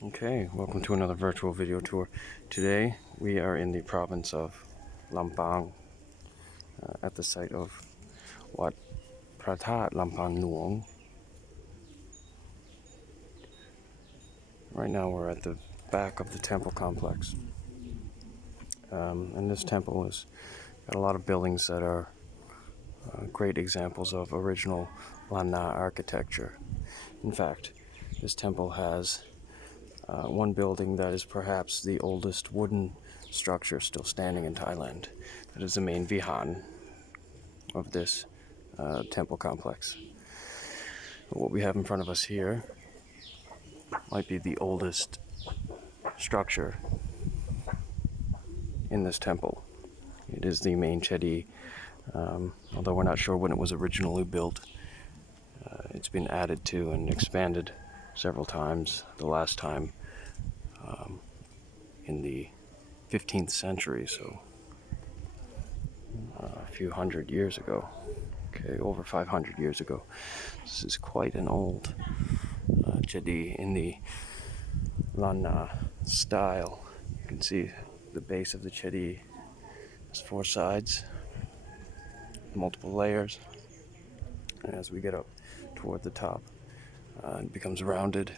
Okay, welcome to another virtual video tour. Today we are in the province of Lampang at the site of Wat Phra Lampang Luang. Right now we're at the back of the temple complex. And this temple has got a lot of buildings that are great examples of original Lanna architecture. In fact, this temple has one building that is perhaps the oldest wooden structure still standing in Thailand. That is the main vihan of this temple complex. What we have in front of us here might be the oldest structure in this temple. It is the main chedi, although we're not sure when it was originally built. It's been added to and expanded several times. The last time in the 15th century, so a few hundred years ago. Okay, over 500 years ago. This is quite an old chedi in the Lanna style. You can see the base of the chedi has 4 sides, multiple layers, and as we get up toward the top, it becomes rounded,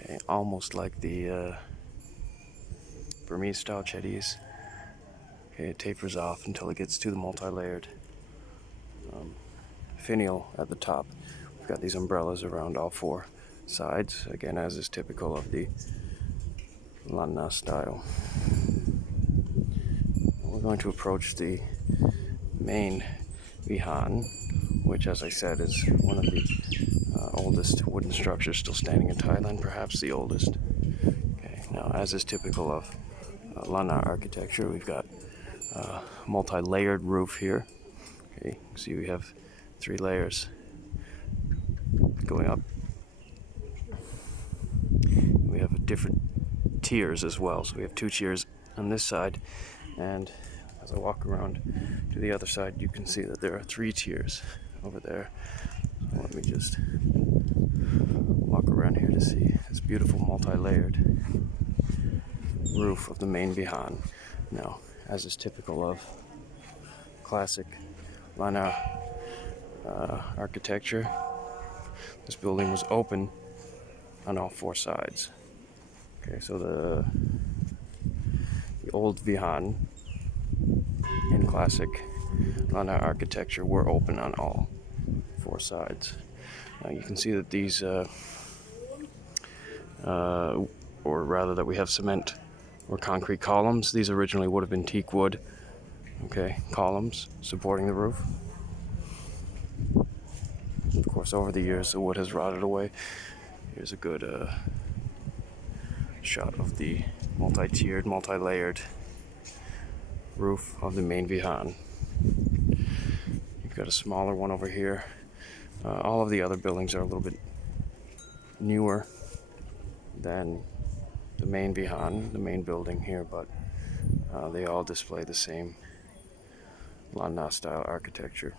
okay, almost like the Burmese style chedis. Okay, it tapers off until it gets to the multi-layered finial at the top. We've got these umbrellas around all 4 sides, again as is typical of the Lanna style. We're going to approach the main vihan, which, as I said, is one of the oldest wooden structures still standing in Thailand, perhaps the oldest. Okay, now as is typical of Lanna architecture, we've got a multi-layered roof here. Okay, see we have 3 layers going up. We have different tiers as well, so we have 2 tiers on this side, and as I walk around to the other side, you can see that there are 3 tiers over there. So let me just walk around here to see this beautiful multi-layered roof of the main vihan. Now, as is typical of classic Lanna architecture, this building was open on all 4 sides. Okay, so the old vihan in classic Lanna architecture were open on all 4 sides. Now you can see that these, or rather that we have cement or concrete columns. These originally would have been teak wood, okay, columns supporting the roof. Of course, over the years, the wood has rotted away. Here's a good shot of the multi-tiered, multi-layered roof of the main vihan. You've got a smaller one over here. All of the other buildings are a little bit newer than the main vihan, the main building here, but they all display the same Lanna style architecture.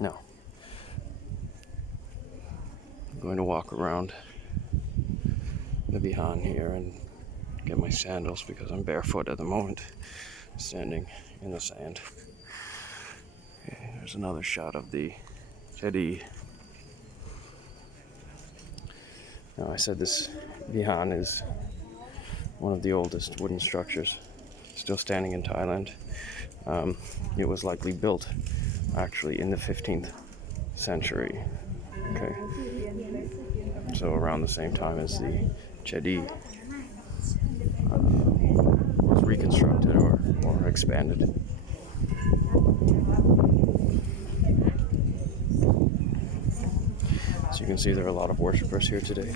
Now, I'm going to walk around the vihan here and get my sandals because I'm barefoot at the moment, standing in the sand. Okay, there's another shot of the chedi. Now, I said this vihan is one of the oldest wooden structures still standing in Thailand. It was likely built actually in the 15th century. Okay, so around the same time as the chedi was reconstructed or expanded. So you can see there are a lot of worshippers here today.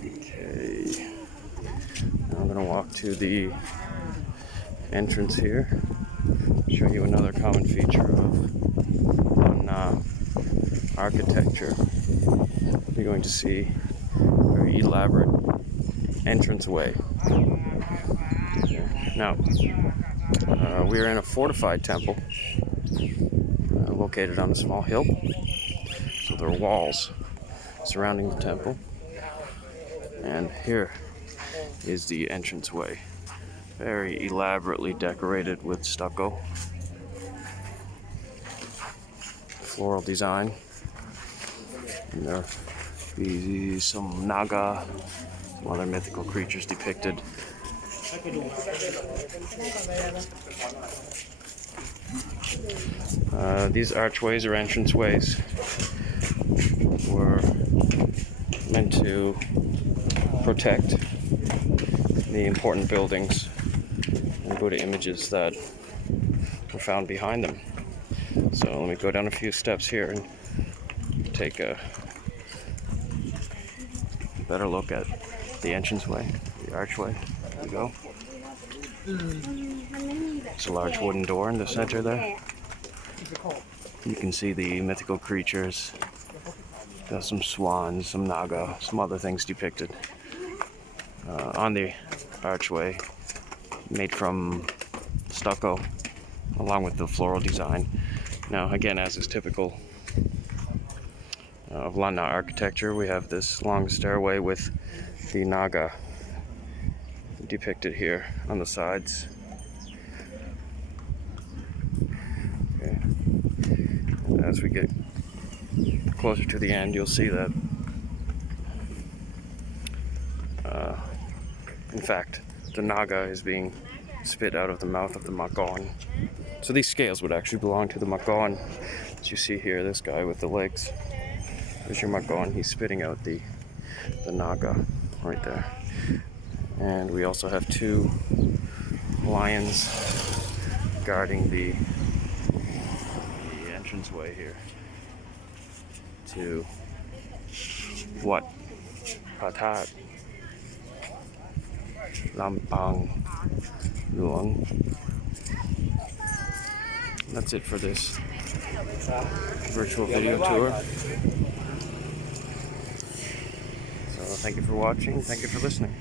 Okay, now I'm going to walk to the entrance here, show you another common feature of Lanna architecture. You're going to see a very elaborate entranceway. Now, we are in a fortified temple located on a small hill. So there are walls surrounding the temple. And here is the entranceway. Very elaborately decorated with stucco. Floral design. And there be some Naga, some other mythical creatures depicted. These archways or entranceways were meant to protect the important buildings and Buddha images that were found behind them. So let me go down a few steps here and take a better look at the entranceway, the archway. There we go. There's a large wooden door in the center there. You can see the mythical creatures. There's some swans, some naga, some other things depicted on the archway, made from stucco, along with the floral design. Now, again, as is typical of Lanna architecture, we have this long stairway with the naga depicted here on the sides. Okay. And as we get closer to the end, you'll see that in fact the naga is being spit out of the mouth of the Magon. So these scales would actually belong to the Magon. As you see here, this guy with the legs, there's your Magon. He's spitting out the naga right there. And we also have two lions guarding the entranceway here to what? Patat, Lampang, Luang. That's it for this virtual video tour. So thank you for watching, thank you for listening.